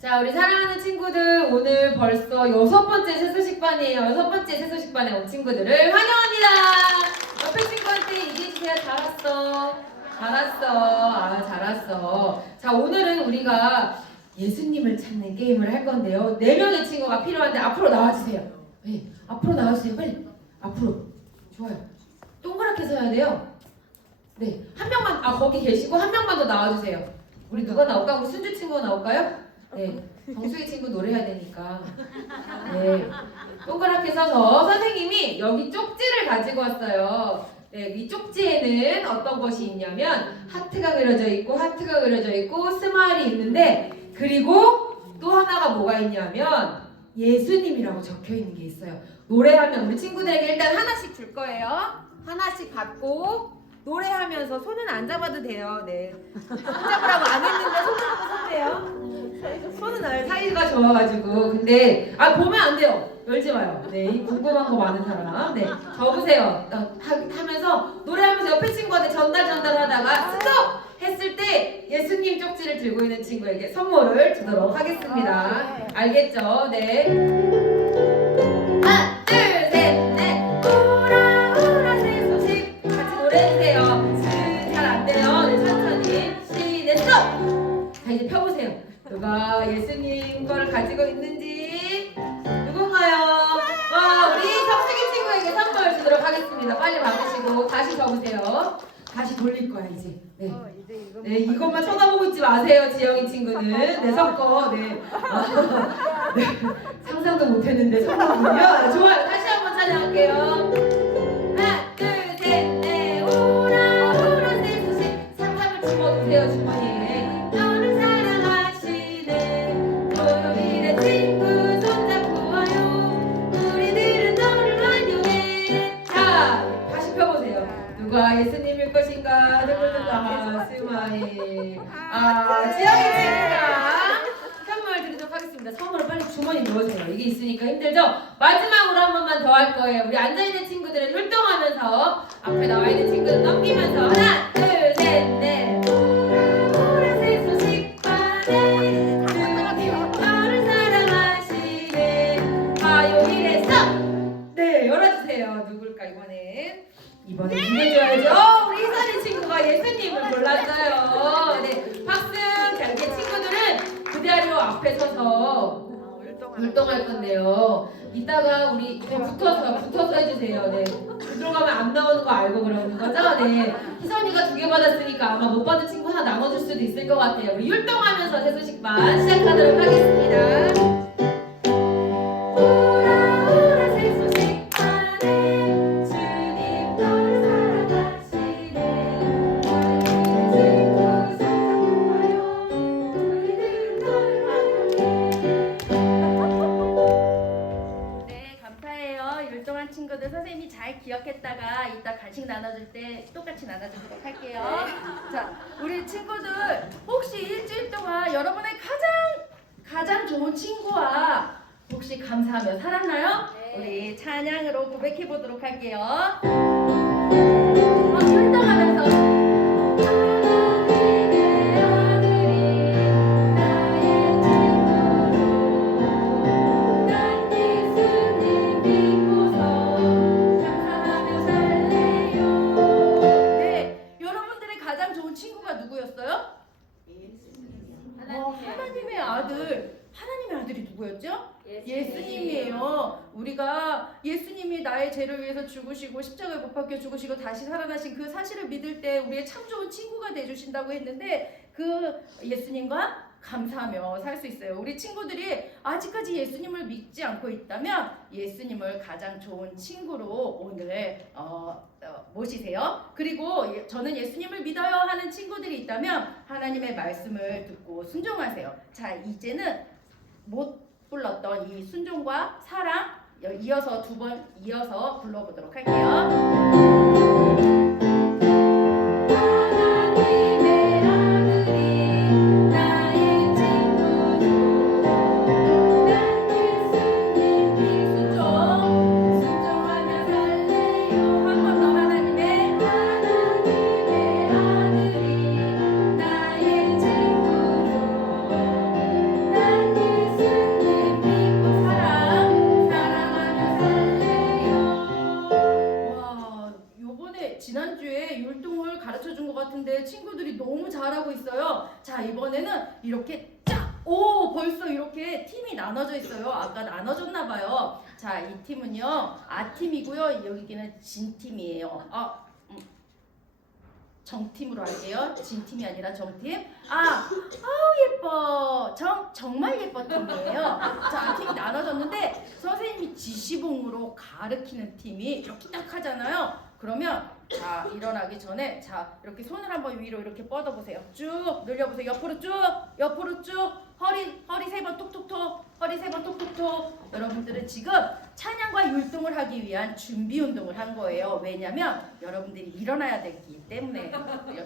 자, 우리 사랑하는 친구들, 오늘 벌써 6번째 새소식반이에요. 6번째 새소식반에 온 친구들을 환영합니다. 옆에 친구한테 얘기해주세요. 잘왔어. 잘왔어. 아, 잘왔어. 자, 오늘은 우리가 예수님을 찾는 게임을 할 건데요. 4명의 친구가 필요한데 앞으로 나와주세요. 네, 앞으로 나와주세요. 빨리. 앞으로. 좋아요. 동그랗게 서야 돼요. 네, 한 명만, 거기 계시고 한 명만 더 나와주세요. 우리 누가 나올까? 우리 순주 친구가 나올까요? 네, 정수기 친구 노래해야 되니까. 네, 동그랗게 서서 선생님이 여기 쪽지를 가지고 왔어요. 네, 이 쪽지에는 어떤 것이 있냐면 하트가 그려져 있고 하트가 그려져 있고 스마일이 있는데, 그리고 또 하나가 뭐가 있냐면 예수님이라고 적혀 있는 게 있어요. 노래하면 우리 친구들에게 일단 하나씩 줄 거예요. 하나씩 받고 노래하면서 손은 안 잡아도 돼요. 네, 손 잡으라고 안 했는데 손 잡고 서세요. 손은 사이가 좋아가지고. 근데 보면 안 돼요. 열지 마요. 네, 궁금한 거 많은 사람. 네, 접으세요. 하면서 노래하면서 옆에 친구한테 전달하다가 스톱 했을 때 예수님 쪽지를 들고 있는 친구에게 선물을 주도록 하겠습니다. 알겠죠? 네. 하나, 둘, 셋, 넷. 우라 우라 새소식. 같이 노래해주세요. 잘 안 돼요. 네, 천천히. 시작. 자, 이제 펴보세요. 누가 예수님 거를 가지고 있는지. 누군가요? 우리 성수기 친구에게 선물 주도록 하겠습니다. 빨리 받으시고 다시 접으세요. 다시 돌릴 거야 이제. 네. 네, 이것만 쳐다보고 있지 마세요, 지영이 친구는. 네, 섞어. 네. 네. 상상도 못했는데 섞어군요. 네, 좋아요. 다시 한번 찾아갈게요. 하나, 둘, 셋, 넷. 우라 우라 새소식. 사탕을 집어주세요, 주머니에. 누가 예수님일 것인가? 누구누가? 스마일. 지영이 친구가 선물 드리도록 하겠습니다. 선물을 빨리 주머니 넣으세요. 이게 있으니까 힘들죠? 마지막으로 한 번만 더 할 거예요. 우리 앉아있는 친구들은 율동하면서 앞에 나와있는 친구들 넘기면서 하나, 둘, 셋, 넷. 우라 새소식 반에 너를 사랑하시네 화요일에 썩. 네, 열어주세요. 누굴까 이번엔? 이번엔 기대줘야죠. 우리 희선이 친구가 예수님을 골랐어요. 네, 박수. 자, 이제 친구들은 그 자리 앞에 서서 율동할 건데요. 이따가 우리 붙어서 해주세요. 네, 들어가면 안 나오는 거 알고 그러는 거죠? 네, 희선이가 2개 받았으니까 아마 못 받은 친구 하나 나눠줄 수도 있을 것 같아요. 우리 율동하면서 새소식반 시작하도록 하겠습니다. 친구들 선생님이 잘 기억했다가 이따 간식 나눠줄 때 똑같이 나눠주도록 할게요. 자, 우리 친구들 혹시 일주일 동안 여러분의 가장 좋은 친구와 혹시 감사하며 살았나요? 네. 우리 찬양으로 고백해 보도록 할게요. 율동하면서. 하나님의 아들이 누구였죠? 예수님이에요. 우리가 예수님이 나의 죄를 위해서 죽으시고 십자가에 못 박혀 죽으시고 다시 살아나신 그 사실을 믿을 때 우리의 참 좋은 친구가 되주신다고 했는데, 그 예수님과 감사하며 살 수 있어요. 우리 친구들이 아직까지 예수님을 믿지 않고 있다면 예수님을 가장 좋은 친구로 오늘 모시세요. 그리고 저는 예수님을 믿어요 하는 친구들이 있다면 하나님의 말씀을 듣고 순종하세요. 자, 이제는 못 불렀던 이 순종과 사랑 이어서 2번 이어서 불러보도록 할게요. 이번에는 이렇게 쫙! 오, 벌써 이렇게 팀이 나눠져 있어요. 아까 나눠졌나 봐요. 자, 이 팀은요. 아팀이고요. 여기는 진팀이에요. 정팀으로 할게요. 진팀이 아니라 정팀. 아우 예뻐. 정말 예뻐 팀이에요. 자, 팀이 나눠졌는데 선생님이 지시봉으로 가르치는 팀이 이렇게 딱 하잖아요. 그러면 자, 일어나기 전에 자, 이렇게 손을 한번 위로 이렇게 뻗어 보세요. 쭉 늘려보세요. 옆으로 쭉. 허리 3번 톡톡톡. 허리 3번 톡톡톡. 여러분들은 지금 찬양과 율동을 하기 위한 준비 운동을 한 거예요. 왜냐면 여러분들이 일어나야 되기 때문에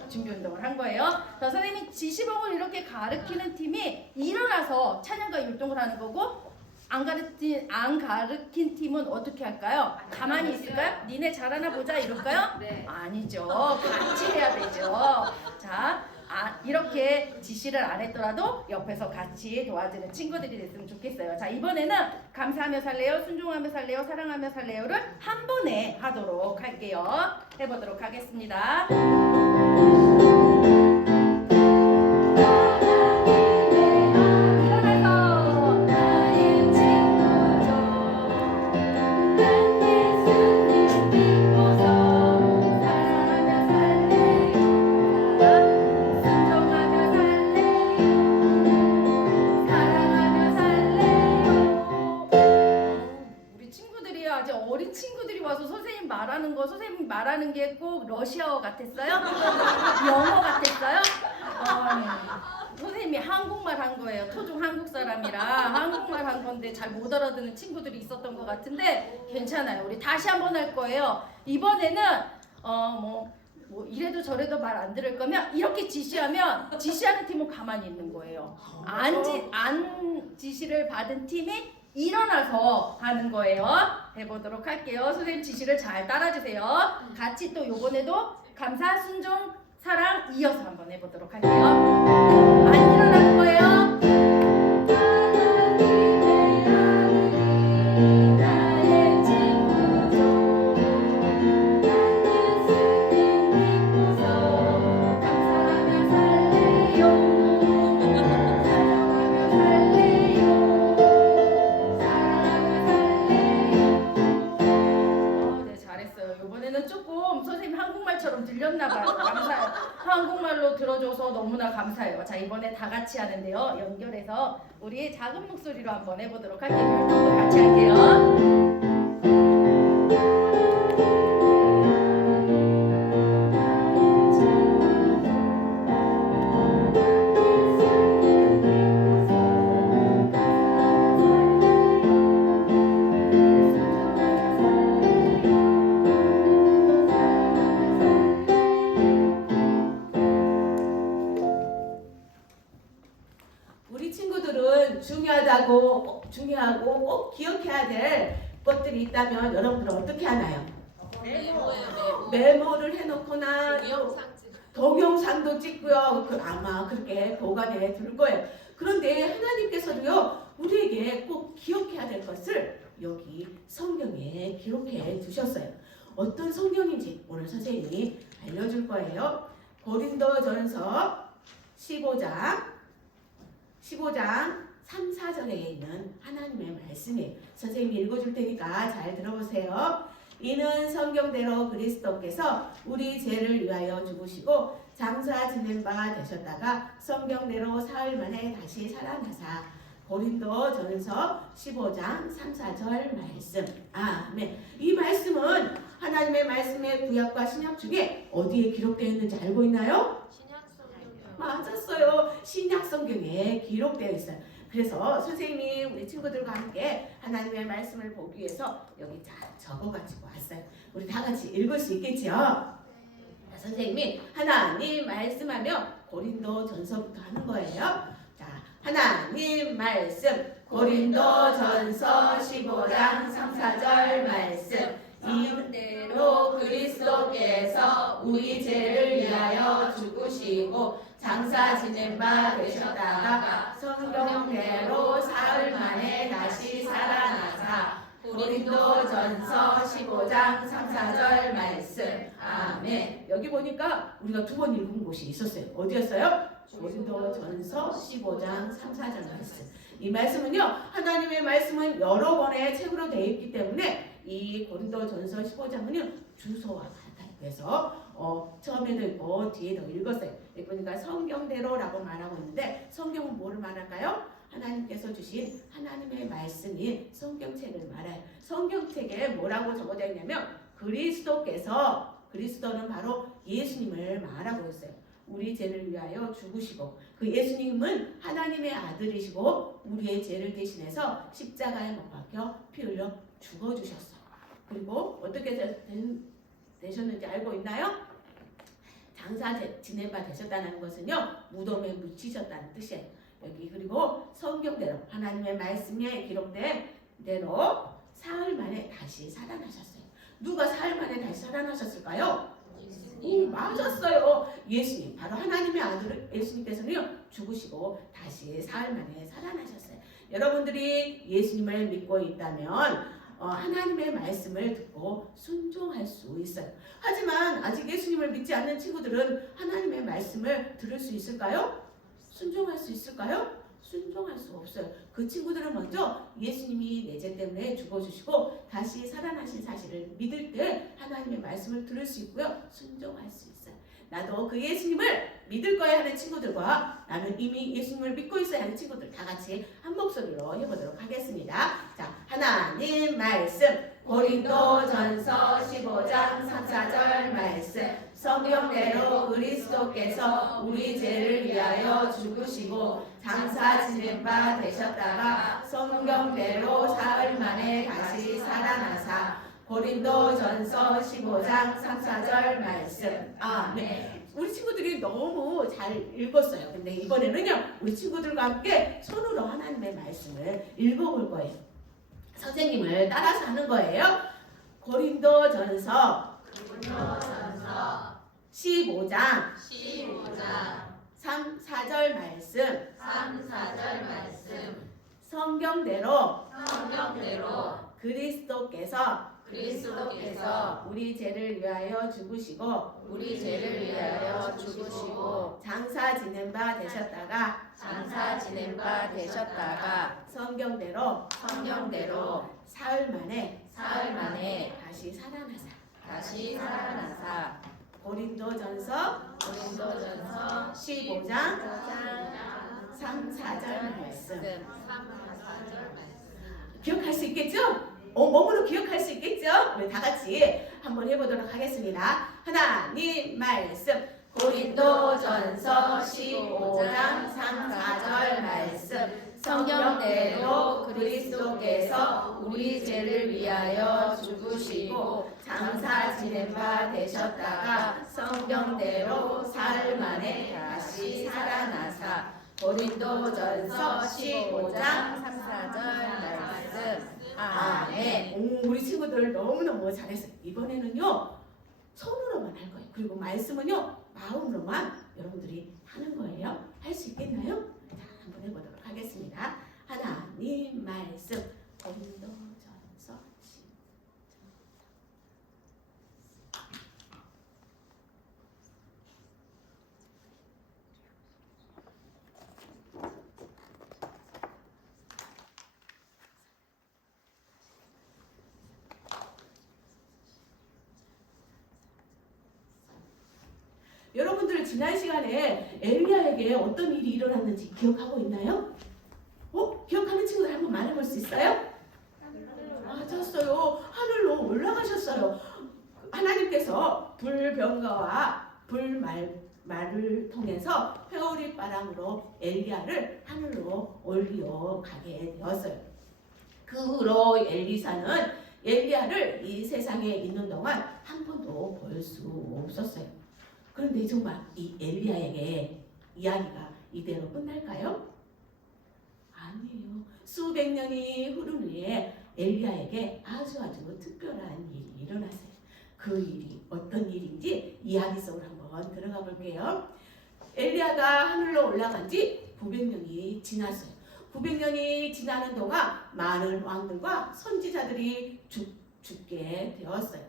준비 운동을 한 거예요. 자, 선생님이 지시봉을 이렇게 가르치는 팀이 일어나서 찬양과 율동을 하는 거고 안 가르친 팀은 어떻게 할까요? 가만히 있을까요? 니네 잘하나 보자 이럴까요? 네. 아니죠. 같이 해야 되죠. 자, 이렇게 지시를 안 했더라도 옆에서 같이 도와주는 친구들이 됐으면 좋겠어요. 자, 이번에는 감사하며 살래요, 순종하며 살래요, 사랑하며 살래요를 한 번에 하도록 할게요. 해보도록 하겠습니다. 어린 친구들이 와서 선생님 말하는 게 꼭 러시아어 같았어요? 영어 같았어요? 선생님이 한국말 한 거예요. 토종 한국 사람이라 한국말 한 건데 잘 못 알아듣는 친구들이 있었던 것 같은데 괜찮아요. 우리 다시 한번 할 거예요. 이번에는 이래도 저래도 말 안 들을 거면 이렇게 지시하면 지시하는 팀은 가만히 있는 거예요. 안 지시를 받은 팀이 일어나서 하는 거예요. 해보도록 할게요. 선생님 지시를 잘 따라주세요. 같이 또 요번에도 감사, 순종, 사랑 이어서 한번 해보도록 할게요. 안 일어나는 거예요. 조금 선생님 한국말처럼 들렸나봐요. 감사해요. 한국말로 들어줘서 너무나 감사해요. 자, 이번에 다 같이 하는데요. 연결해서 우리 작은 목소리로 한번 해보도록 할게요. 율동도 같이 할게요. 중요하고 꼭 기억해야 될 것들이 있다면 여러분들은 어떻게 하나요? 메모를 해놓거나 동영상도 찍고요. 아마 그렇게 보관해 둘 거예요. 그런데 하나님께서도요, 우리에게 꼭 기억해야 될 것을 여기 성경에 기록해 두셨어요. 어떤 성경인지 오늘 선생님이 알려줄 거예요. 고린도전서 15장 3, 4절에 있는 하나님의 말씀이에요. 선생님이 읽어줄 테니까 잘 들어보세요. 이는 성경대로 그리스도께서 우리 죄를 위하여 죽으시고 장사 지낸 바 되셨다가 성경대로 사흘 만에 다시 살아나사. 고린도전서 15장 3, 4절 말씀. 아멘. 이 말씀은 하나님의 말씀의 구약과 신약 중에 어디에 기록되어 있는지 알고 있나요? 맞았어요. 신약 성경에 기록되어 있어요. 그래서 선생님이 우리 친구들과 함께 하나님의 말씀을 보기 위해서 여기 잘 적어가지고 왔어요. 우리 다 같이 읽을 수 있겠죠? 선생님이 하나님 말씀하며 고린도전서부터 하는 거예요. 자, 하나님 말씀 고린도전서 15장 3, 4절 말씀. 이대로 그리스도께서 우리 죄를 위하여 죽으시고 장사 지낸 바 되셨다가 성경대로 사흘 만에 다시 살아나사. 고린도전서 15장 3, 4절 말씀. 아멘. 여기 보니까 우리가 두 번 읽은 곳이 있었어요. 어디였어요? 고린도전서 15장 3, 4절 말씀. 이 말씀은요, 하나님의 말씀은 여러 권의 책으로 되어 있기 때문에 이 고린도전서 15장은요 주소와 같아요. 그래서 처음에도 있고 뒤에도 읽었어요. 그러니까 성경대로라고 말하고 있는데 성경은 뭐를 말할까요? 하나님께서 주신 하나님의 말씀인 성경책을 말해요. 성경책에 뭐라고 적어져 있냐면 그리스도는 바로 예수님을 말하고 있어요. 우리 죄를 위하여 죽으시고 그 예수님은 하나님의 아들이시고 우리의 죄를 대신해서 십자가에 못 박혀 피 흘려 죽어주셨어요. 그리고 어떻게 되셨는지 알고 있나요? 장사 지낸 바 되셨다는 것은요 무덤에 묻히셨다는 뜻이에요. 여기 그리고 성경대로 하나님의 말씀에 기록된 대로 사흘 만에 다시 살아나셨어요. 누가 사흘 만에 다시 살아나셨을까요? 오, 맞았어요. 예수님, 바로 하나님의 아들 예수님께서는요 죽으시고 다시 사흘 만에 살아나셨어요. 여러분들이 예수님을 믿고 있다면 하나님의 말씀을 듣고 순종할 수 있어요. 하지만 아직 예수님을 믿지 않는 친구들은 하나님의 말씀을 들을 수 있을까요? 순종할 수 있을까요? 순종할 수 없어요. 그 친구들은 먼저 예수님이 내 죄 때문에 죽어주시고 다시 살아나신 사실을 믿을 때 하나님의 말씀을 들을 수 있고요. 순종할 수 있어요. 나도 그 예수님을 믿을 거야 하는 친구들과 나는 이미 예수님을 믿고 있어야 하는 친구들 다 같이 한 목소리로 해보도록 하겠습니다. 자, 하나님 말씀 고린도전서 15장 3, 4절 말씀 성경대로 그리스도께서 우리 죄를 위하여 죽으시고 장사 지낸 바 되셨다가 성경대로 사흘 만에 다시 살아나사 고린도전서 15장 3, 4절 말씀. 아멘. 우리 친구들이 너무 잘 읽었어요. 근데 이번에는요 우리 친구들과 함께 손으로 하나님의 말씀을 읽어볼 거예요. 선생님을 따라서 하는 거예요. 고린도전서 15장 3, 4절 말씀. 성경대로 그리스도께서 우리 죄를 위하여 죽으시고 장사 지낸 바 되셨다가 성경대로 사흘 만에 다시 살아나사 고린도전서 15장 3, 4절 말씀. 기억할 수 있겠죠? 몸으로 기억할 수 있겠죠? 우리 다 같이 한번 해보도록 하겠습니다. 하나님 말씀 고린도전서 15장 3, 4절 말씀. 성경대로 그리스도께서 우리 죄를 위하여 죽으시고 장사 지낸 바 되셨다가 성경대로 사흘 만에 다시 살아나사 고린도전서 15장 3, 4절 말씀. 아멘. 우리 친구들 너무너무 잘했어요. 이번에는요 손으로만 할 거예요. 그리고 말씀은요 마음으로만 여러분들이 하는 거예요. 할 수 있겠나요? 자, 한번 해보도록 하겠습니다. 하나님 말씀 고린도전서 15장. 여러분들 지난 시간에 엘리야에게 어떤 일이 일어났는지 기억하고 있나요? 기억하는 친구들 한번 말해볼 수 있어요? 맞았어요. 하늘로 올라가셨어요. 하나님께서 불병거와 불말을 통해서 회오리 바람으로 엘리야를 하늘로 올려 가게 되었어요. 그 후로 엘리사는 엘리야를 이 세상에 있는 동안 한 번도 볼 수 없었어요. 그런데 정말 이 엘리야에게 이야기가 이대로 끝날까요? 아니에요. 수백 년이 흐른 후에 엘리야에게 아주 특별한 일이 일어났어요. 그 일이 어떤 일인지 이야기 속으로 한번 들어가 볼게요. 엘리야가 하늘로 올라간 지 900년이 지났어요. 900년이 지나는 동안 많은 왕들과 선지자들이 죽게 되었어요.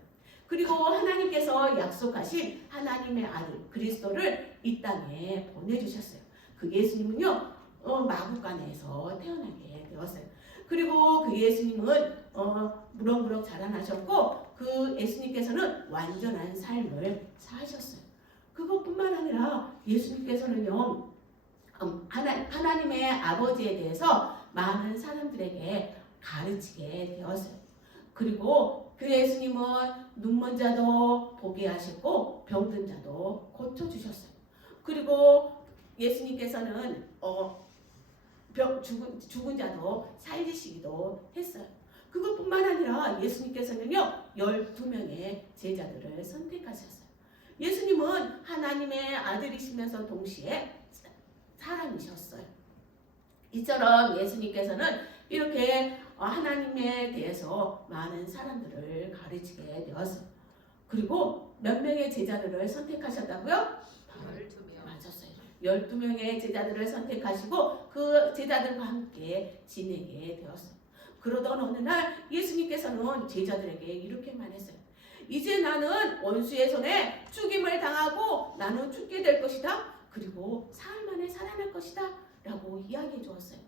그리고 하나님께서 약속하신 하나님의 아들 그리스도를 이 땅에 보내주셨어요. 그 예수님은요 마구간에서 태어나게 되었어요. 그리고 그 예수님은 무럭무럭 자라나셨고 그 예수님께서는 완전한 삶을 사셨어요. 그것뿐만 아니라 예수님께서는요 하나님의 아버지에 대해서 많은 사람들에게 가르치게 되었어요. 그리고 그 예수님은 눈먼 자도 보게 하셨고 병든 자도 고쳐주셨어요. 그리고 예수님께서는 죽은 자도 살리시기도 했어요. 그것뿐만 아니라 예수님께서는요 12명의 제자들을 선택하셨어요. 예수님은 하나님의 아들이시면서 동시에 사람이셨어요. 이처럼 예수님께서는 이렇게 하나님에 대해서 많은 사람들을 가르치게 되었어요. 그리고 몇 명의 제자들을 선택하셨다고요? 12명. 맞았어요. 12명의 제자들을 선택하시고 그 제자들과 함께 지내게 되었어요. 그러던 어느 날 예수님께서는 제자들에게 이렇게 말했어요. 이제 나는 원수의 손에 죽임을 당하고 나는 죽게 될 것이다. 그리고 사흘 만에 살아날 것이다. 라고 이야기해 주었어요.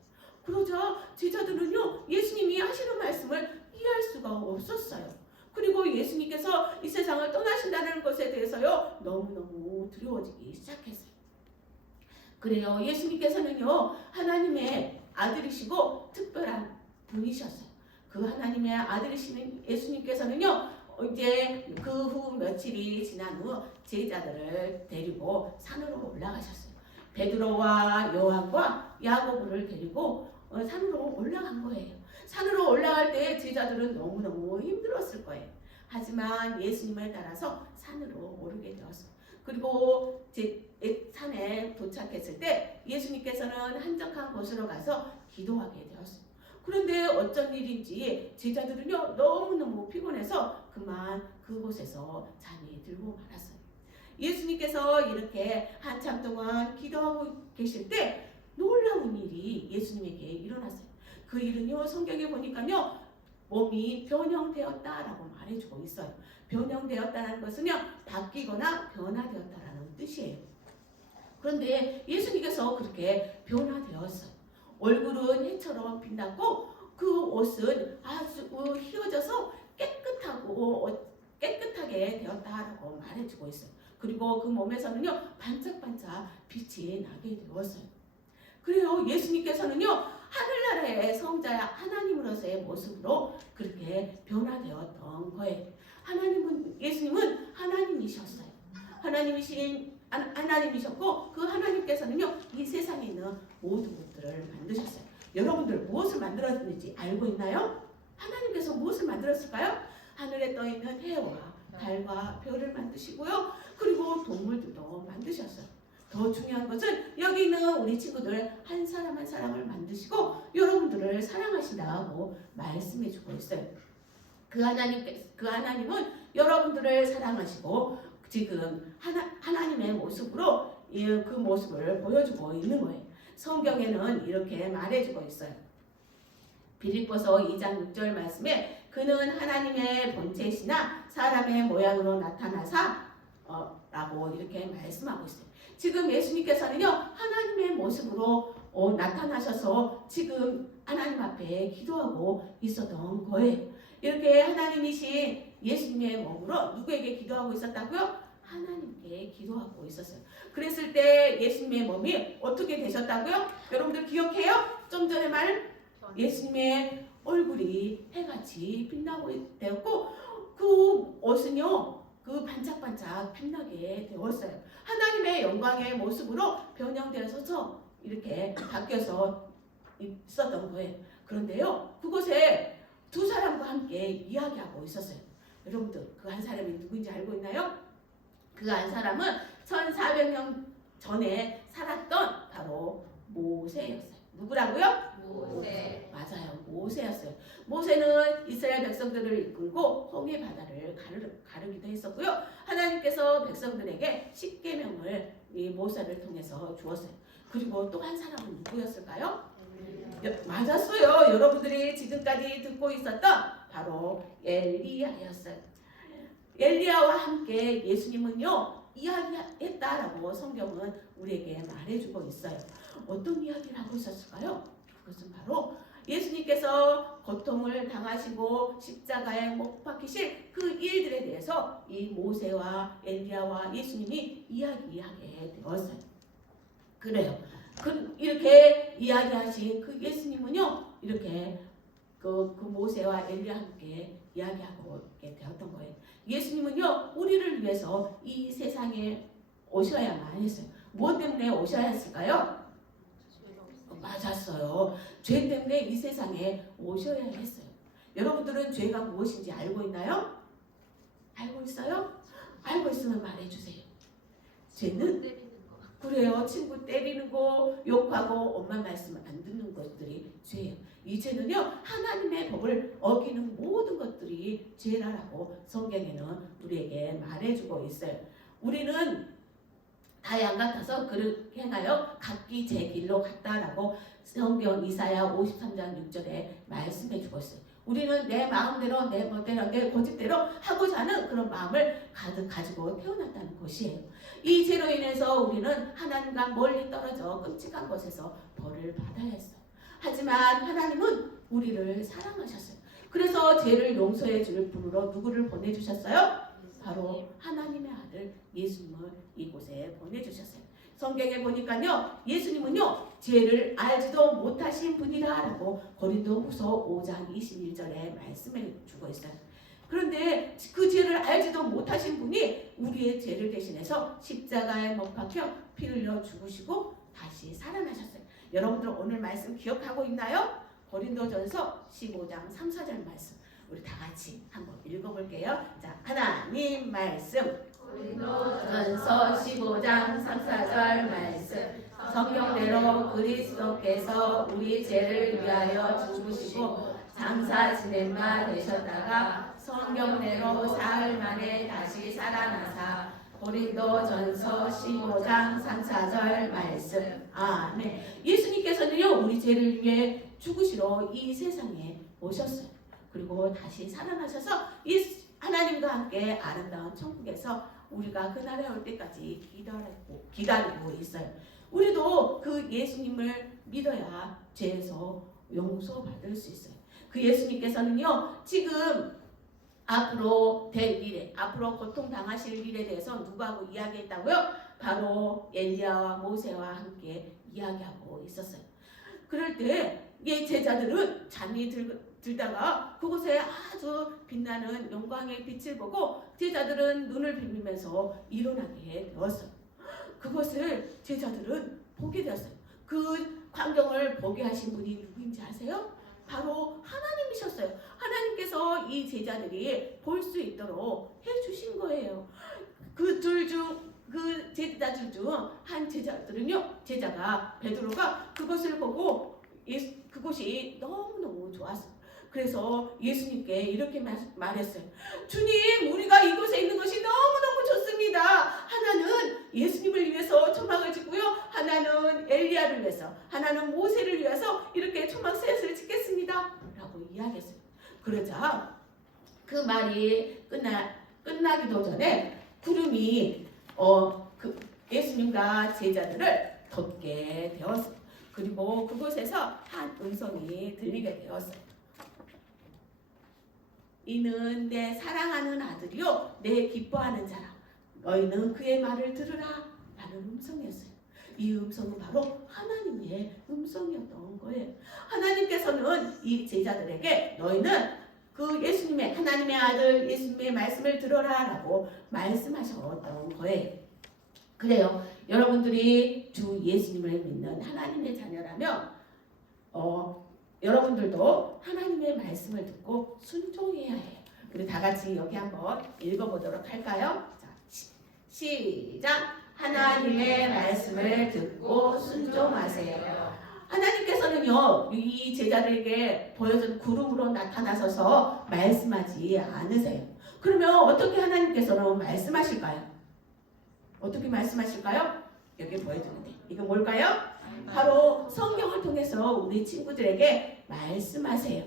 그러자 제자들은요 예수님이 하시는 말씀을 이해할 수가 없었어요. 그리고 예수님께서 이 세상을 떠나신다는 것에 대해서요 너무너무 두려워지기 시작했어요. 그래요 예수님께서는요 하나님의 아들이시고 특별한 분이셨어요. 그 하나님의 아들이시는 예수님께서는요 이제 그 후 며칠이 지난 후 제자들을 데리고 산으로 올라가셨어요. 베드로와 요한과 야고보를 데리고 산으로 올라간 거예요. 산으로 올라갈 때 제자들은 너무너무 힘들었을 거예요. 하지만 예수님을 따라서 산으로 오르게 되었어요. 그리고 산에 도착했을 때 예수님께서는 한적한 곳으로 가서 기도하게 되었어요. 그런데 어쩐 일인지 제자들은요 너무너무 피곤해서 그만 그곳에서 잠이 들고 말았어요. 예수님께서 이렇게 한참 동안 기도하고 계실 때 놀라운 일이 예수님에게 일어났어요. 그 일은요 성경에 보니까요 몸이 변형되었다라고 말해주고 있어요. 변형되었다는 것은요 바뀌거나 변화되었다라는 뜻이에요. 그런데 예수님께서 그렇게 변화되었어요. 얼굴은 해처럼 빛났고 그 옷은 아주 휘어져서 깨끗하게 되었다라고 말해주고 있어요. 그리고 그 몸에서는요 반짝반짝 빛이 나게 되었어요. 그래요 예수님께서는요 하늘나라의 성자 하나님으로서의 모습으로 그렇게 변화되었던 거예요. 예수님은 하나님이셨어요. 하나님이셨고 그 하나님께서는요 이 세상에 있는 모든 것들을 만드셨어요. 여러분들 무엇을 만들었는지 알고 있나요? 하나님께서 무엇을 만들었을까요? 하늘에 떠 있는 해와 달과 별을 만드시고요. 그리고 동물들도 만드셨어요. 더 중요한 것은 여기 있는 우리 친구들 한 사람 한 사람을 만드시고 여러분들을 사랑하신다고 말씀해주고 있어요. 그 하나님은 여러분들을 사랑하시고 지금 하나님의 모습으로 그 모습을 보여주고 있는 거예요. 성경에는 이렇게 말해주고 있어요. 빌립보서 2장 6절 말씀에 그는 하나님의 본체시나 사람의 모양으로 나타나사 라고 이렇게 말씀하고 있어요. 지금 예수님께서는요 하나님의 모습으로 나타나셔서 지금 하나님 앞에 기도하고 있었던 거예요. 이렇게 하나님이신 예수님의 몸으로 누구에게 기도하고 있었다고요? 하나님께 기도하고 있었어요. 그랬을 때 예수님의 몸이 어떻게 되셨다고요? 여러분들 기억해요? 좀 전에 말 예수님의 얼굴이 해같이 빛나고 되었고 그 옷은요 그 반짝반짝 빛나게 되었어요. 하나님의 영광의 모습으로 변형되어서 이렇게 바뀌어서 있었던 거예요. 그런데요 그곳에 두 사람과 함께 이야기하고 있었어요. 여러분들 그 한 사람이 누구인지 알고 있나요? 그 한 사람은 1400년 전에 살았던 바로 모세였어요. 누구라고요? 모세. 맞아요. 모세였어요. 모세는 이스라엘 백성들을 이끌고 홍해 바다를 가르기도 했었고요. 하나님께서 백성들에게 십계명을 이 모세를 통해서 주었어요. 그리고 또 한 사람은 누구였을까요? 맞았어요. 여러분들이 지금까지 듣고 있었던 바로 엘리야였어요. 엘리야와 함께 예수님은요 이야기했다라고 성경은 우리에게 말해주고 있어요. 어떤 이야기를 하고 있었을까요? 그것은 바로 예수님께서 고통을 당하시고 십자가에 못 박히실 그 일들에 대해서 이 모세와 엘리야와 예수님이 이야기하게 되었어요. 그래요. 이렇게 이야기하신 그 예수님은요, 이렇게 그 모세와 엘리야 함께 이야기하고 되었던 거예요. 예수님은요, 우리를 위해서 이 세상에 오셔야만 했어요. 무엇 때문에 오셔야 했을까요? 맞았어요. 죄 때문에 이 세상에 오셔야 했어요. 여러분들은 죄가 무엇인지 알고 있나요? 알고 있어요? 알고 있으면 말해주세요. 죄는 그래요. 친구 때리는 거, 욕하고 엄마 말씀 안 듣는 것들이 죄예요. 이 죄는요, 하나님의 법을 어기는 모든 것들이 죄라라고 성경에는 우리에게 말해주고 있어요. 우리는 다 양 같아서 그렇게 행하여 각기 제 길로 갔다라고 성경 이사야 53장 6절에 말씀해주고 있어요. 우리는 내 마음대로, 내 멋대로, 내 고집대로 하고자 하는 그런 마음을 가득 가지고 태어났다는 것이에요. 이 죄로 인해서 우리는 하나님과 멀리 떨어져 끔찍한 곳에서 벌을 받아야 했어요. 하지만 하나님은 우리를 사랑하셨어요. 그래서 죄를 용서해 줄 분으로 누구를 보내주셨어요? 바로 하나님의 아들 예수님을 이곳에 보내주셨어요. 성경에 보니까요, 예수님은요, 죄를 알지도 못하신 분이라라고 고린도후서 5장 21절에 말씀을 주고 있어요. 그런데 그 죄를 알지도 못하신 분이 우리의 죄를 대신해서 십자가에 못 박혀 피 흘려 죽으시고 다시 살아나셨어요. 여러분들 오늘 말씀 기억하고 있나요? 고린도전서 15장 3, 4절 말씀 우리 다 같이 한번 읽어볼게요. 자, 하나님 말씀 고린도전서 15장 3, 4절 말씀 성경대로 그리스도께서 우리 죄를 위하여 죽으시고 장사 지낸 바 되셨다가 성경대로 사흘 만에 다시 살아나사 고린도전서 15장 3, 4절 말씀. 아멘. 예수님께서는요, 우리 죄를 위해 죽으시러 이 세상에 오셨어요. 그리고 다시 살아나셔서 하나님과 함께 아름다운 천국에서 우리가 그날에 올 때까지 기다리고 있어요. 우리도 그 예수님을 믿어야 죄에서 용서받을 수 있어요. 그 예수님께서는요, 지금 앞으로 될 일에, 앞으로 고통당하실 일에 대해서 누구하고 이야기했다고요? 바로 엘리야와 모세와 함께 이야기하고 있었어요. 그럴 때 이 제자들은 잠이 들다가 그곳에 아주 빛나는 영광의 빛을 보고 제자들은 눈을 비비면서 일어나게 되었어요. 그것을 제자들은 보게 되었어요. 그 광경을 보게 하신 분이 누구인지 아세요? 바로 하나님이셨어요. 하나님께서 이 제자들이 볼 수 있도록 해주신 거예요. 그 제자들 중 한 제자가 베드로가 그것을 보고 그것이 너무너무 좋았어요. 그래서 예수님께 이렇게 말했어요. 주님, 우리가 이곳에 있는 것이 너무너무 좋습니다. 하나는 예수님을 위해서 초막을 짓고요. 하나는 엘리야를 위해서, 하나는 모세를 위해서 이렇게 초막 셋을 짓겠습니다. 라고 이야기했어요. 그러자 그 말이 끝나기도 전에 구름이 예수님과 제자들을 덮게 되었어요. 그리고 그곳에서 한 음성이 들리게 되었어요. 이는 내 사랑하는 아들이요 내 기뻐하는 자라. 너희는 그의 말을 들으라. 라는 음성이었어요. 이 음성은 바로 하나님의 음성이었던 거예요. 하나님께서는 이 제자들에게 너희는 그 예수님의 하나님의 아들 예수님의 말씀을 들어라 라고 말씀하셨던 거예요. 그래요. 여러분들이 주 예수님을 믿는 하나님의 자녀라면 여러분들도 하나님의 말씀을 듣고 순종해야 해요. 우리 다 같이 여기 한번 읽어보도록 할까요? 자, 시작. 하나님의 말씀을 듣고 순종하세요. 하나님께서는요, 이 제자들에게 보여준 구름으로 나타나셔서 말씀하지 않으세요. 그러면 어떻게 하나님께서는 말씀하실까요? 어떻게 말씀하실까요? 여기 보여주는데 이거 뭘까요? 바로 성경을 통해서 우리 친구들에게 말씀하세요.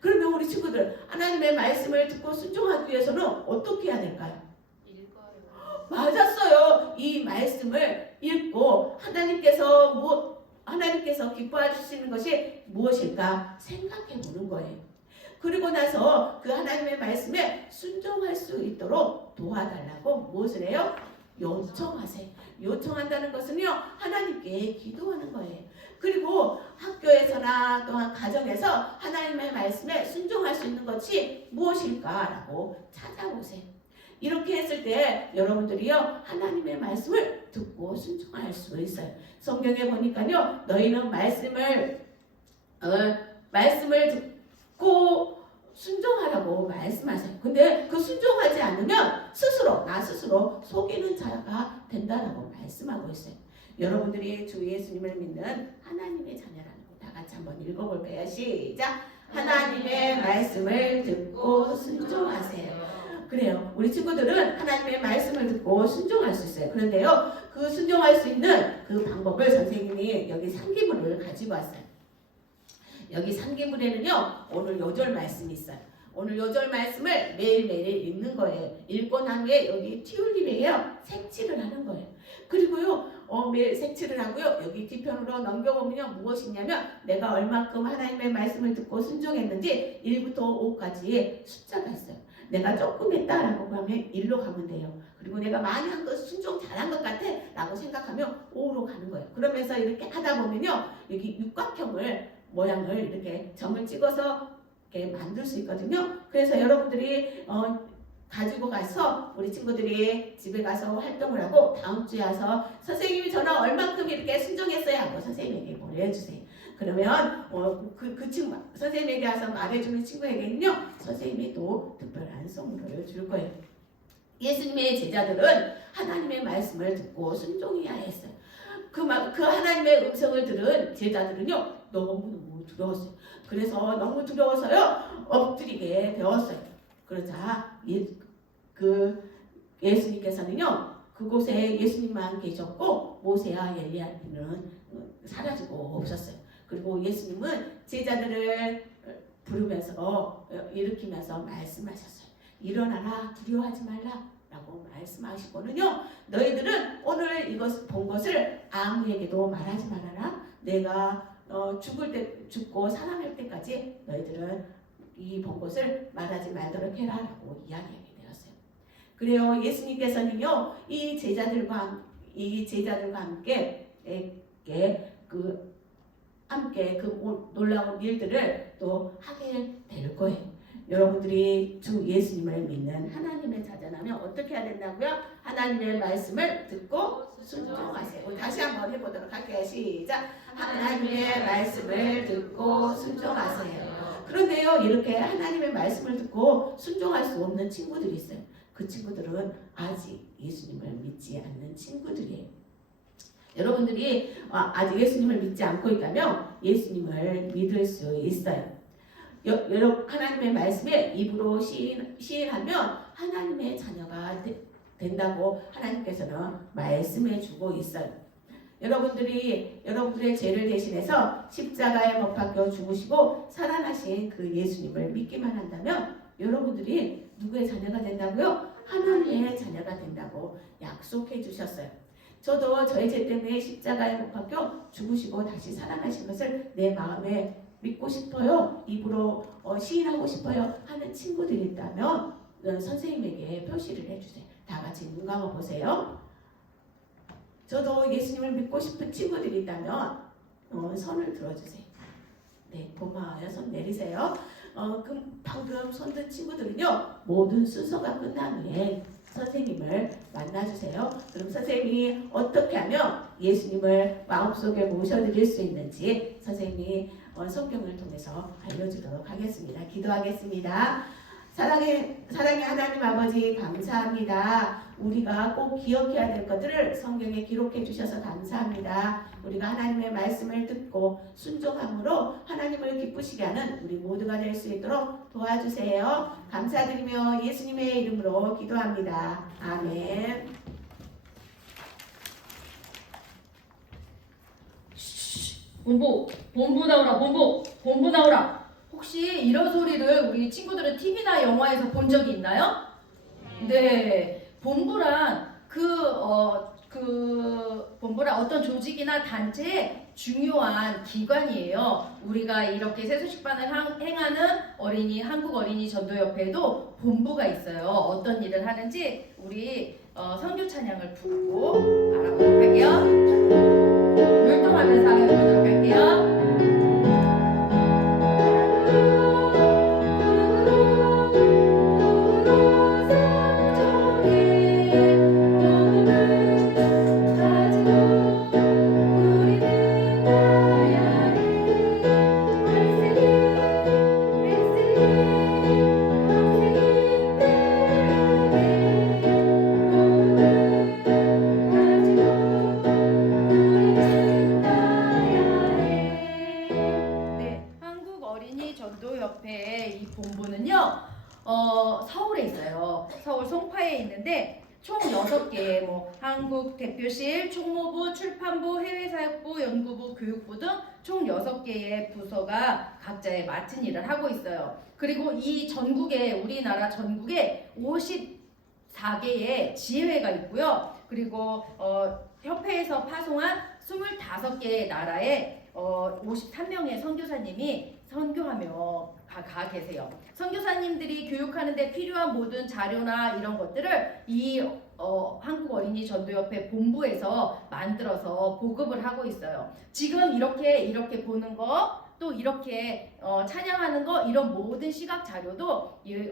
그러면 우리 친구들 하나님의 말씀을 듣고 순종하기 위해서는 어떻게 해야 될까요? 읽어요. 맞았어요. 이 말씀을 읽고 하나님께서 하나님께서 기뻐해 주시는 것이 무엇일까 생각해 보는 거예요. 그리고 나서 그 하나님의 말씀에 순종할 수 있도록 도와달라고 무엇을 해요? 요청하세요. 요청한다는 것은요, 하나님께 기도하는 거예요. 그리고 학교에서나 또한 가정에서 하나님의 말씀에 순종할 수 있는 것이 무엇일까라고 찾아보세요. 이렇게 했을 때 여러분들이요, 하나님의 말씀을 듣고 순종할 수 있어요. 성경에 보니까요, 너희는 말씀을 듣고 순종하라고 말씀하세요. 근데 그 순종하지 않으면 나 스스로 속이는 자가 된다라고 말씀하고 있어요. 여러분들이 주 예수님을 믿는 하나님의 자녀라는 거 다 같이 한번 읽어볼까요? 시작! 하나님의 말씀을 듣고 순종하세요. 그래요. 우리 친구들은 하나님의 말씀을 듣고 순종할 수 있어요. 그런데요, 그 순종할 수 있는 그 방법을 선생님이 여기 상기물을 가지고 왔어요. 여기 상기물에는요, 오늘 요절 말씀이 있어요. 오늘 요절 말씀을 매일매일 읽는 거예요. 읽고 난 후에 여기 튤립이에요. 색칠을 하는 거예요. 그리고요, 매일 색칠을 하고요. 여기 뒤편으로 넘겨보면요, 무엇이냐면 내가 얼만큼 하나님의 말씀을 듣고 순종했는지 1부터 5까지 숫자가 있어요. 내가 조금 했다라고 하면 1로 가면 돼요. 그리고 내가 많이 한 것, 순종 잘한 것 같아 라고 생각하면 5로 가는 거예요. 그러면서 이렇게 하다 보면요, 여기 육각형을 모양을 이렇게 점을 찍어서 이렇게 만들 수 있거든요. 그래서 여러분들이 가지고 가서 우리 친구들이 집에 가서 활동을 하고 다음 주에 와서 선생님이 저는 얼만큼 이렇게 순종했어요 하고 선생님에게 보내주세요. 그러면 그 친구 선생님에게 와서 말해주는 친구에게는요, 선생님이 또 특별한 선물을 줄 거예요. 예수님의 제자들은 하나님의 말씀을 듣고 순종해야 했어요. 그 하나님의 음성을 들은 제자들은요, 너무너무 두려웠어요. 그래서 너무 두려워서요, 엎드리게 되었어요. 그러자 예수님께서는요, 그곳에 예수님만 계셨고 모세와 엘리야는 사라지고 없었어요. 그리고 예수님은 제자들을 부르면서 일으키면서 말씀하셨어요. 일어나라, 두려워하지 말라 라고 말씀하시고는요, 너희들은 오늘 이것 본 것을 아무에게도 말하지 말아라. 내가 죽고 살아날 때까지 너희들은 이 본 것을 말하지 말도록 해라 라고 이야기하게 되었어요. 그래요, 예수님께서는요, 이 제자들과 함께 그 놀라운 일들을 또 하게 될 거예요. 여러분들이 주 예수님을 믿는 하나님의 자녀라면 어떻게 해야 된다고요? 하나님의 말씀을 듣고 순종하세요. 우리 다시 한번 해보도록 할게요. 시작! 하나님의 말씀을 듣고 순종하세요. 그런데요, 이렇게 하나님의 말씀을 듣고 순종할 수 없는 친구들이 있어요. 그 친구들은 아직 예수님을 믿지 않는 친구들이에요. 여러분들이 아직 예수님을 믿지 않고 있다면 예수님을 믿을 수 있어요. 여러분, 하나님의 말씀에 입으로 시인하면 하나님의 자녀가 된다고 하나님께서는 말씀해 주고 있어요. 여러분들의 죄를 대신해서 십자가에 못 박혀 죽으시고 살아나신 그 예수님을 믿기만 한다면 여러분들이 누구의 자녀가 된다고요? 하나님의 자녀가 된다고 약속해 주셨어요. 저도 저의 죄 때문에 십자가에 못 박혀 죽으시고 다시 살아나신 것을 내 마음에 믿고 싶어요, 입으로 시인하고 싶어요 하는 친구들이 있다면 선생님에게 표시를 해주세요. 다 같이 눈 감아 보세요. 저도 예수님을 믿고 싶은 친구들이 있다면 손을 들어주세요. 네, 고마워요. 손 내리세요. 방금 손든 친구들은요, 모든 순서가 끝난 후에 선생님을 만나주세요. 그럼 선생님이 어떻게 하면 예수님을 마음속에 모셔드릴 수 있는지 선생님이 성경을 통해서 알려주도록 하겠습니다. 기도하겠습니다. 사랑의 하나님 아버지, 감사합니다. 우리가 꼭 기억해야 될 것들을 성경에 기록해 주셔서 감사합니다. 우리가 하나님의 말씀을 듣고 순종함으로 하나님을 기쁘시게 하는 우리 모두가 될 수 있도록 도와주세요. 감사드리며 예수님의 이름으로 기도합니다. 아멘. 본부 나오라. 혹시 이런 소리를 우리 친구들은 TV나 영화에서 본 적이 있나요? 네. 본부란 본부란 어떤 조직이나 단체의 중요한 기관이에요. 우리가 이렇게 새소식반을 행하는 한국 어린이 전도협회에도 본부가 있어요. 어떤 일을 하는지 우리 선교 찬양을 부르고 알아보도록 할게요. 율동하면서 알아보도록 할게요. 전도협회의 이 본부는요, 서울에 있어요. 서울 송파에 있는데 총 6개, 한국 대표실, 총무부, 출판부, 해외사역부, 연구부, 교육부 등 총 6개의 부서가 각자의 맡은 일을 하고 있어요. 그리고 이 우리나라 전국에 54개의 지회가 있고요. 그리고 협회에서 파송한 25개의 나라에 53명의 선교사님이 선교하며 가 계세요. 선교사님들이 교육하는데 필요한 모든 자료나 이런 것들을 이 한국 어린이 전도협회 본부에서 만들어서 보급을 하고 있어요. 지금 이렇게 보는 거, 또 이렇게 찬양하는 거, 이런 모든 시각 자료도 이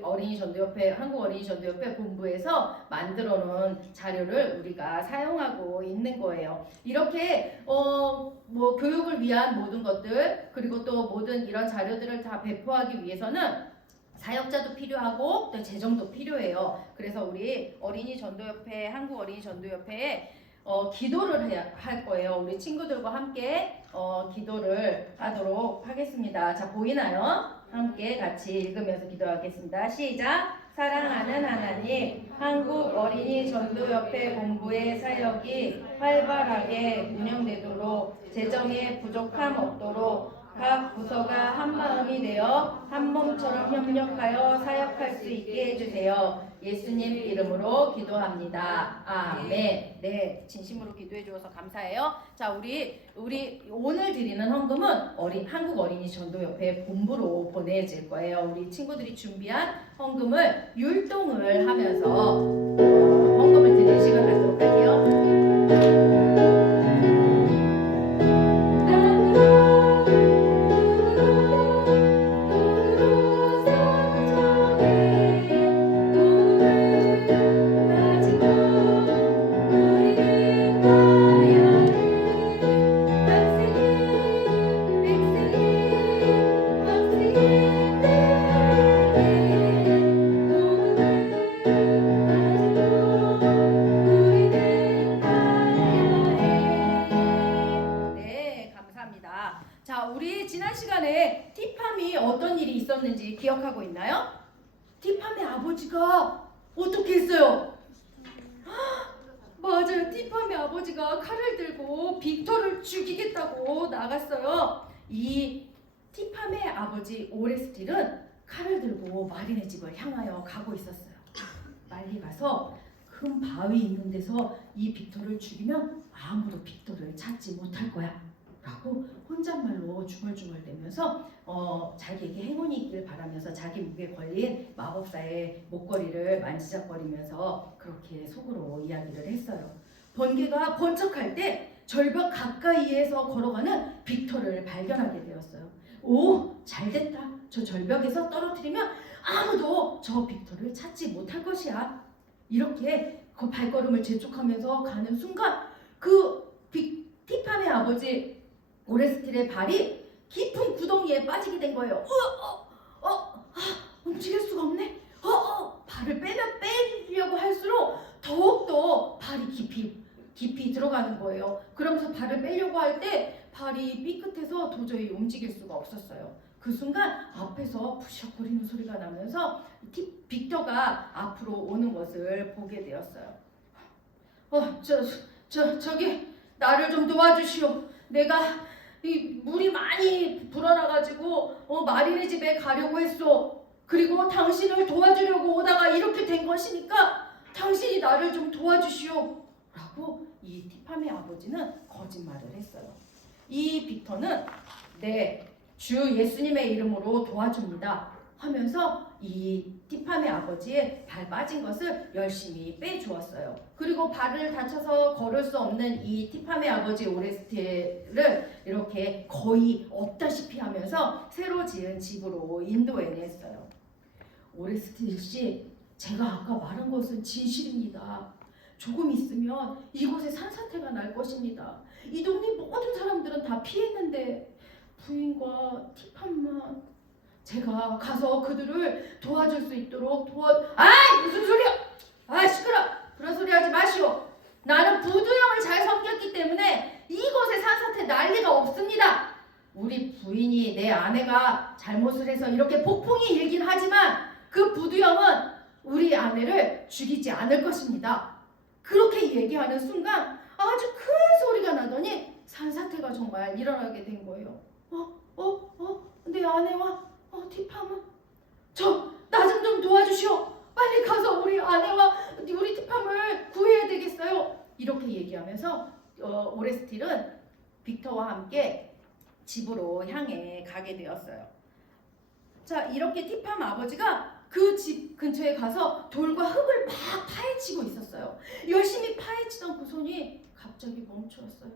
한국 어린이 전도협회 본부에서 만들어 놓은 자료를 우리가 사용하고 있는 거예요. 이렇게 교육을 위한 모든 것들, 그리고 또 모든 이런 자료들을 다 배포하기 위해서는 사역자도 필요하고 또 재정도 필요해요. 그래서 우리 한국 어린이 전도협회에 기도를 할 거예요. 우리 친구들과 함께 기도를 하도록 하겠습니다. 자, 보이나요? 함께 같이 읽으면서 기도하겠습니다. 시작! 사랑하는 하나님, 한국 어린이 전도협회 본부의 사역이 활발하게 운영되도록 재정에 부족함 없도록 각 부서가 한 마음이 되어 한 몸처럼 협력하여 사역할 수 있게 해주세요. 예수님 이름으로 기도합니다. 아멘. 네, 진심으로 기도해 주셔서 감사해요. 자, 우리 오늘 드리는 헌금은 한국 어린이 전도협회 본부로 보내질 거예요. 우리 친구들이 준비한 헌금을 율동을 하면서 헌금을 드릴 시간 갖도록 할게요. 자, 우리 지난 시간에 티팜이 어떤 일이 있었는지 기억하고 있나요? 티팜의 아버지가 어떻게 했어요? 맞아요. 티팜의 아버지가 칼을 들고 빅터를 죽이겠다고 나갔어요. 이 티팜의 아버지 오레스틸은 칼을 들고 마린의 집을 향하여 가고 있었어요. 빨리 가서 큰 바위 있는 데서 이 빅터를 죽이면 아무도 빅터를 찾지 못할 거야 라고 혼잣말로 중얼중얼대면서 자기에게 행운이 있길 바라면서 자기 목에 걸린 마법사의 목걸이를 만지작거리면서 그렇게 속으로 이야기를 했어요. 번개가 번쩍할 때 절벽 가까이에서 걸어가는 빅터를 발견하게 되었어요. 오, 잘됐다. 저 절벽에서 떨어뜨리면 아무도 저 빅터를 찾지 못할 것이야. 이렇게 그 발걸음을 재촉하면서 가는 순간 티팜의 아버지 오레스틸의 발이 깊은 구덩이에 빠지게 된 거예요. 움직일 수가 없네. 발을 빼려고 할수록 더욱더 발이 깊이 들어가는 거예요. 그러면서 발을 빼려고 할 때 발이 삐끗해서 도저히 움직일 수가 없었어요. 그 순간 앞에서 부셔거리는 소리가 나면서 빅터가 앞으로 오는 것을 보게 되었어요. 저기 나를 좀 도와주시오. 내가 이 물이 많이 불어나가지고 마린의 집에 가려고 했소. 그리고 당신을 도와주려고 오다가 이렇게 된 것이니까 당신이 나를 좀 도와주시오. 라고 이 티팜의 아버지는 거짓말을 했어요. 이 빅터는 주 예수님의 이름으로 도와줍니다 하면서 이 티팜의 아버지의 발 빠진 것을 열심히 빼주었어요. 그리고 발을 다쳐서 걸을 수 없는 이 티팜의 아버지 오레스티를 이렇게 거의 없다시피 하면서 새로 지은 집으로 인도해냈어요. 오레스티 씨, 제가 아까 말한 것은 진실입니다. 조금 있으면 이곳에 산사태가 날 것입니다. 이 동네 모든 사람들은 다 피했는데 부인과 티팜만, 제가 가서 그들을 도와줄 수 있도록 무슨 소리야! 시끄러! 그런 소리 하지 마시오. 나는 부두형을 잘 섬겼기 때문에 이곳에 산사태 난리가 없습니다. 우리 부인이, 내 아내가 잘못을 해서 이렇게 폭풍이 일긴 하지만 그 부두형은 우리 아내를 죽이지 않을 것입니다. 그렇게 얘기하는 순간 아주 큰 소리가 나더니 산사태가 정말 일어나게 된 거예요. 내 아내와 티팜은 나 좀 도와주시오. 빨리 가서 우리 아내와 우리 티팜을 구해야 되겠어요. 이렇게 얘기하면서 오레스틸은 빅터와 함께 집으로 향해 가게 되었어요. 자, 이렇게 티팜 아버지가 그 집 근처에 가서 돌과 흙을 막 파헤치고 있었어요. 열심히 파헤치던 그 손이 갑자기 멈추었어요.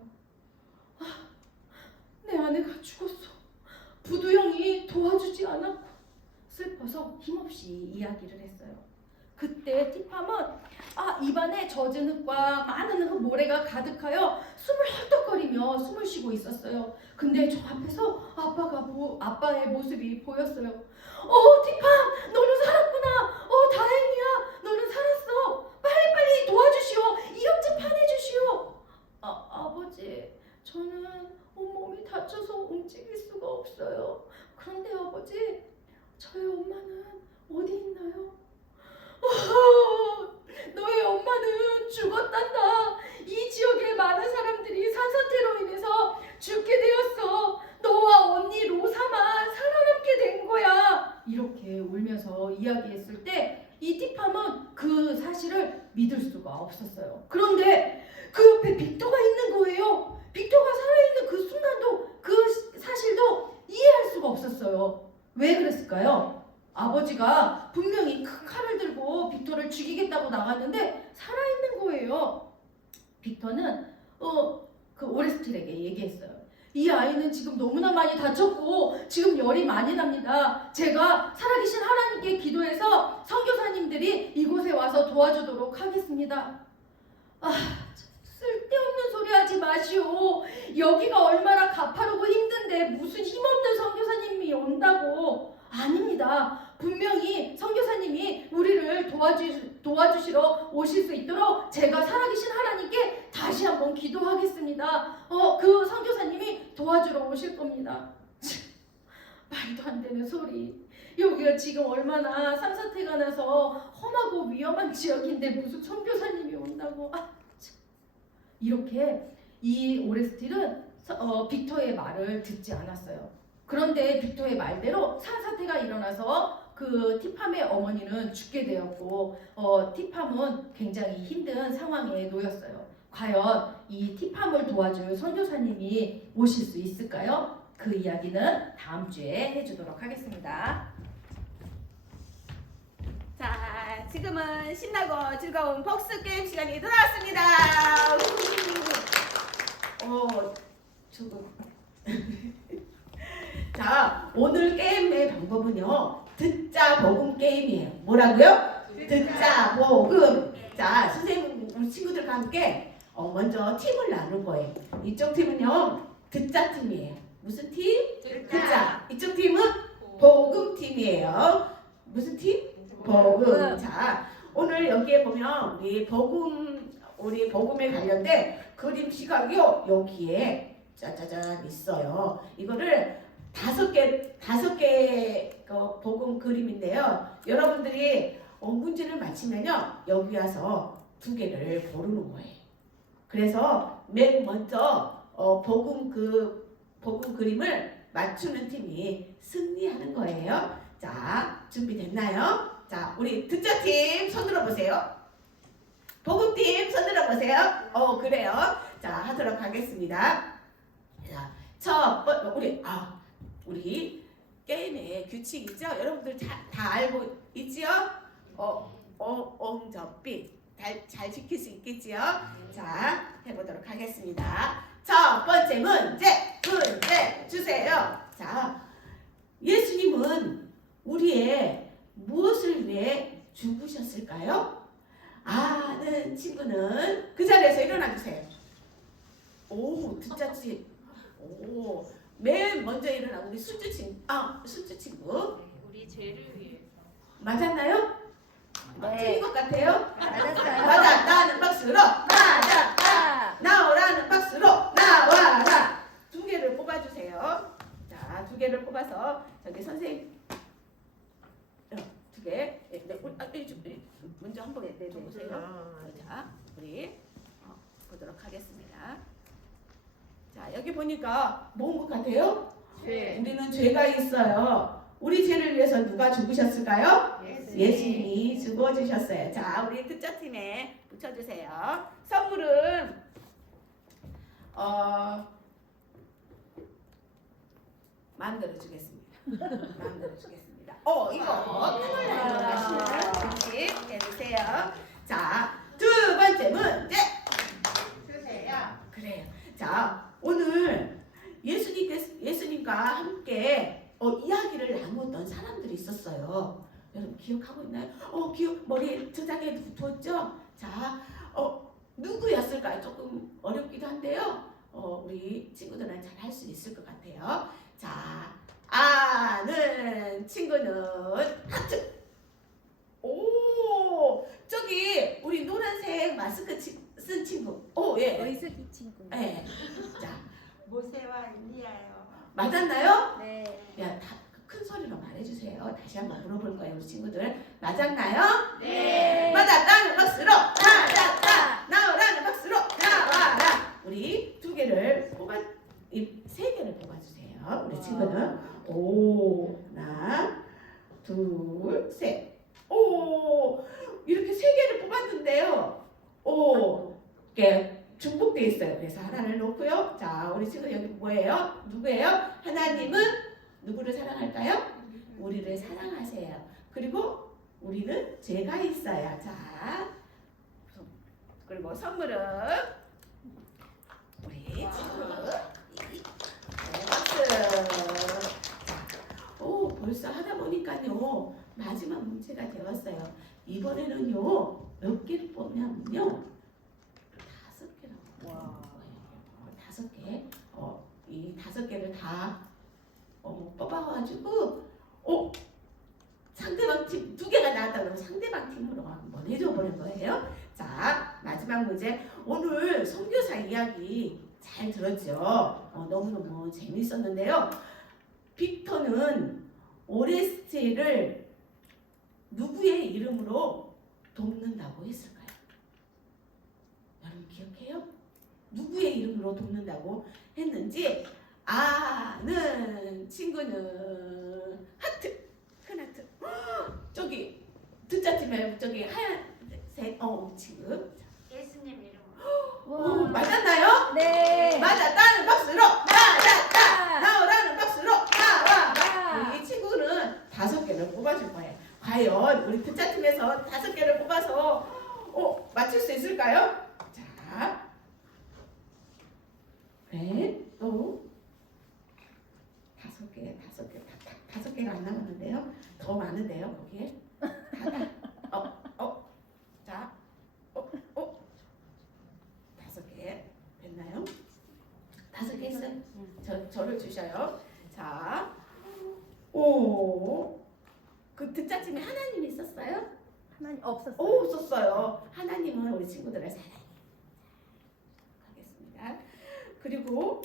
내 아내가 죽었어. 부두형이 도와주지 않았고. 슬퍼서 힘없이 이야기를 했어요. 그때 티팜은 입안에 젖은 흙과 많은 흙 모래가 가득하여 숨을 헐떡거리며 숨을 쉬고 있었어요. 근데 저 앞에서 아빠의 모습이 보였어요. 티팜, 너는 살았구나. 다행이야. 너는 살았어. 빨리 도와주시오. 이것 좀 파내주시오. 아버지, 저는 온몸이 다쳐서 움직일 수가 없어요. 그런데 아버지, 저희 엄마는 어디 있나요? 너의 엄마는 죽었단다. 이 지역의 많은 사람들이 산사태로 인해서 죽게 되었어. 너와 언니 로사만 살아남게 된 거야. 이렇게 울면서 이야기했을 때 이 티팜은 그 사실을 믿을 수가 없었어요. 그런데 그 옆에 빅터가 있는 거예요. 빅터가 살아있는 그 순간도, 그 사실도 이해할 수가 없었어요. 왜 그랬을까요? 아버지가 분명히 큰 칼을 들고 빅터를 죽이겠다고 나갔는데 살아있는 거예요. 빅터는 그 오레스틸에게 얘기했어요. 이 아이는 지금 너무나 많이 다쳤고 지금 열이 많이 납니다. 제가 살아계신 하나님께 기도해서 선교사님들이 이곳에 와서 도와주도록 하겠습니다. 쓸데없는 소리 하지 마시오. 여기가 얼마나 가파르고 힘든데 무슨 힘없는 선교사님이 온다고. 아닙니다. 분명히 선교사님이 우리를 도와주시러 오실 수 있도록 제가 살아계신 하나님께 다시 한번 기도하겠습니다. 그 선교사님이 도와주러 오실 겁니다. 말도 안 되는 소리. 여기가 지금 얼마나 산사태가 나서 험하고 위험한 지역인데 무슨 선교사님이 온다고. 이렇게 이 오레스틸은 빅터의 말을 듣지 않았어요. 그런데 빅터의 말대로 산사태가 일어나서 그 티팜의 어머니는 죽게 되었고 티팜은 굉장히 힘든 상황에 놓였어요. 과연 이 티팜을 도와줄 선교사님이 오실 수 있을까요? 그 이야기는 다음 주에 해주도록 하겠습니다. 자, 지금은 신나고 즐거운 복수 게임 시간이 돌아왔습니다. 자, 오늘 게임의 방법은요, 듣자 복음 게임이에요. 뭐라고요? 듣자 복음. 자, 선생님 우리 친구들과 함께 먼저 팀을 나눌 거예요. 이쪽 팀은요, 듣자 팀이에요. 무슨 팀? 듣자. 이쪽 팀은 복음 팀이에요. 무슨 팀? 복음. 자, 오늘 여기에 보면 우리 복음에 관련된 그림 시각이요, 여기에 짜자잔 있어요. 이거를 다섯 개 복음 그림인데요. 여러분들이 문제를 맞히면요, 여기 와서 2개를 고르는 거예요. 그래서 맨 먼저 복음 그림을 맞추는 팀이 승리하는 거예요. 자, 준비됐나요? 자, 우리 듣자 팀 손 들어보세요. 복음 팀 손 들어보세요. 그래요. 자, 하도록 하겠습니다. 자, 우리 게임의 규칙 있죠? 여러분들 다 알고 있지요? 옹접빛 잘 지킬 수 있겠지요? 자, 해보도록 하겠습니다. 첫 번째 문제 주세요. 자, 예수님은 우리의 무엇을 위해 죽으셨을까요? 아는 친구는 그 자리에서 일어나 주세요. 오, 듣자지. 오, 맨 먼저 일어나 우리 순주 친구. 우리 죄를 위해서. 맞았나요? 네. 틀린 것 같아요? 맞았어요. 맞았다는 박수로 맞았다. 나오라는 박수로 나와라. 두 개를 뽑아주세요. 자, 두 개를 뽑아서 저기 선생님 두 개. 먼저 한 번에 내보세요. 자, 우리 보도록 하겠습니다. 자, 여기 보니까 뭔 것 같아요? 죄. 우리는 죄가 있어요. 우리 죄를 위해서 누가 죽으셨을까요? 예수님이 죽어주셨어요. 자, 우리 듣자팀에 붙여주세요. 선물은 만들어 주겠습니다. 이거 카놀라에 들어가시는 음식 해주세요. 자, 두 번째 문제 주세요. 그래요. 자, 오늘 예수님과 함께 이야기를 나누었던 사람들이 있었어요. 여러분 기억하고 있나요? 머리에 저장해 두었죠? 자, 누구였을까요? 조금 어렵기도 한데요. 우리 친구들은 잘 할 수 있을 것 같아요. 자, 아는 친구는 하트. 오, 저기 우리 노란색 마스크 쓴 친구. 예. 의숙이 친구. 예. 자, 모세와 엘리야요. 맞았나요? 네. 야, 큰 소리로 말해주세요. 다시 한번 물어볼 거예요, 우리 친구들. 맞았나요? 네. 맞았다는 박수로 맞았다. 나오라는 박수로 나와라. 우리 세 개를 뽑아주세요. 우리 친구는 하나, 둘, 셋. 이렇게 세 개를 뽑았는데요. 이게 중복돼 있어요. 그래서 하나를 놓고요. 자, 우리 친구 여기 뭐예요? 누구예요? 하나님은 누구를 사랑할까요? 우리를 사랑하세요. 그리고 우리는 죄가 있어요. 자, 그리고 선물은 우리 친구. 박수. 벌써 하다 보니까요 마지막 문제가 되었어요. 이번에는요 몇 개를 뽑냐면요 5개라고. 와. 5개. 이 5개를 다 뽑아가지고 상대방 팀 2개가 나왔다 그러면 상대방 팀으로 한번 해줘 보는 거예요. 자, 마지막 문제. 오늘 선교사 이야기 잘 들었죠? 너무너무 재밌었는데요. 빅터는 오레스테를 누구의 이름으로 돕는다고 했을까요? 여러분 기억해요? 누구의 이름으로 돕는다고 했는지 아는 친구는 하트. 큰 하트. 저기 듣자팀에 저기 하얀색 친구. 예수님 이름으로. 맞았나요? 네. 맞았다는 박수로 맞았다. 나오라는 박수로 나와. 우리 친구는 5개를 뽑아줄 거예요. 과연 우리 듣자팀에서 5개를 뽑아서 맞출 수 있을까요? 자, 또 5개가 안 남았는데요. 더 많은데요, 거기에. 자, 5개 됐나요? 5개 있어요. 저를 주셔요. 자, 그 듣자팀에 하나님이 있었어요? 하나님 없었어요. 없었어요. 하나님은 우리 친구들을 사랑해요. 하겠습니다. 그리고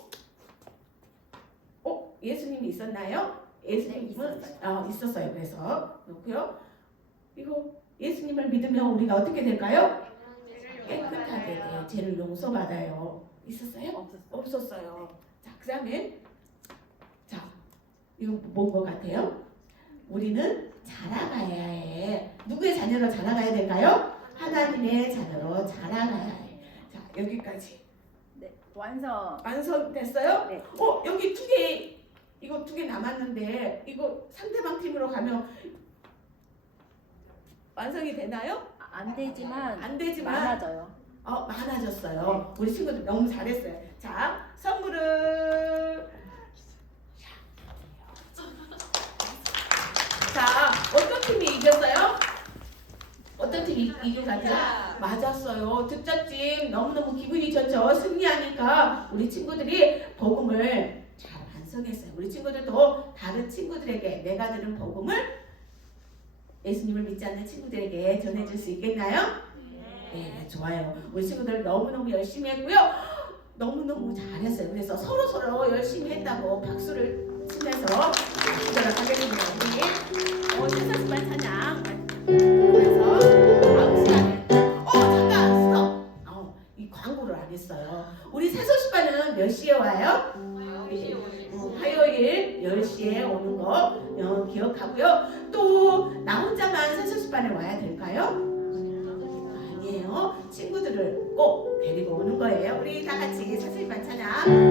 예수님이 있었나요? 예수님은 있었어요. 그래서 놓고요. 이거 예수님을 믿으면 우리가 어떻게 될까요? 깨끗하게 돼요. 죄를 용서받아요. 있었어요? 없었어요. 자, 그 다음에 이거 뭔 것 같아요? 우리는 자라가야 해. 누구의 자녀로 자라가야 될까요? 하나님의 자녀로 자라가야 해. 자, 여기까지. 네. 완성됐어요? 네. 여기 2개, 이거 2개 남았는데 이거 상대방 팀으로 가면 완성이 되나요? 안 되지만 안 되지만 많아져요. 많아졌어요. 우리 친구들 너무 잘했어요. 자, 선물을 자, 어떤 팀이 이겼어요? 어떤 팀이 이긴 것 같아요? 맞았어요. 득자팀 너무너무 기분이 좋죠. 승리하니까 우리 친구들이 복음을 잘 완성했어요. 우리 친구들도 다른 친구들에게 내가 들은 복음을 예수님을 믿지 않는 친구들에게 전해줄 수 있겠나요? 네, 좋아요. 우리 친구들 너무너무 열심히 했고요. 너무너무 잘했어요. 그래서 서로 열심히 했다고 박수를 치면서 기도를 하겠습니다. 우리 새서식반 찬양 그러면서 다음 시간에 잠깐 스톱. 이 광고를 안 했어요. 우리 새서식반은 몇 시에 와요? 화요일 10시에 오는 거 기억하고요. 또 나 혼자만 새서식반에 와야 될까요? 아니에요. 친구들을 꼭 데리고 오는 거예요. 우리 다 같이 새서식반 찬양